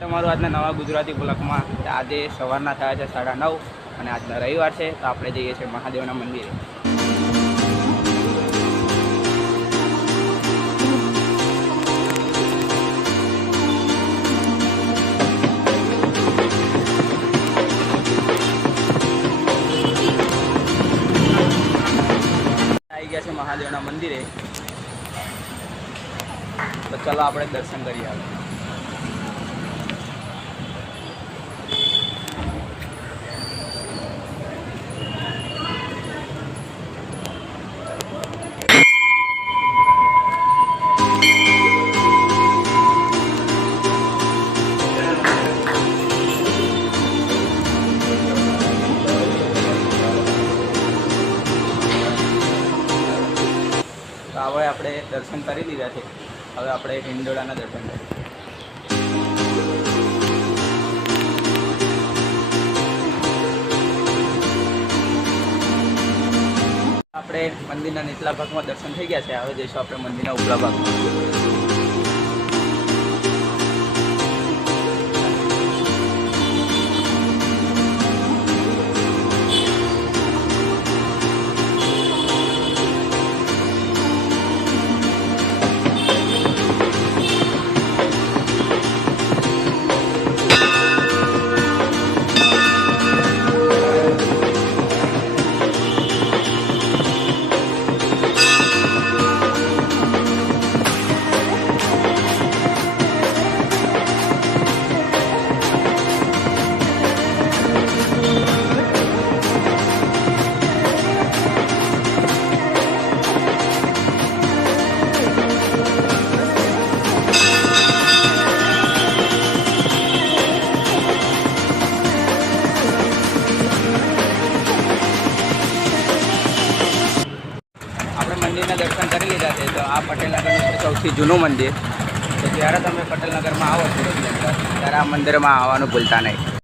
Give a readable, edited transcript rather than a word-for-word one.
તમારું આજના નવા ગુજરાતી બ્લોગમાં આજે સવારના થયા છે 9:30 અને આજના રવિવાર છે તો આપણે જઈએ છીએ મહાદેવના મંદિરે. આવી ગયા છે મહાદેવના મંદિરે, તો ચલો આપણે દર્શન કરી આવીએ. તો હવે આપણે દર્શન કરી લીધા છે, હવે આપણે હિંડોળાના દર્શન કરીએ. આપણે મંદિરના નીચલા ભાગમાં દર્શન થઈ ગયા છે, હવે જઈશું આપણે મંદિરના ઉપલા ભાગમાં. મંદિરના દર્શન કરી લીધા છે, તો આ પટેલનગરનું સૌથી જૂનું મંદિર. તો જ્યારે તમે પટેલનગરમાં આવો સુરતની અંદર ત્યારે આ મંદિરમાં આવવાનું ભૂલતા નહીં.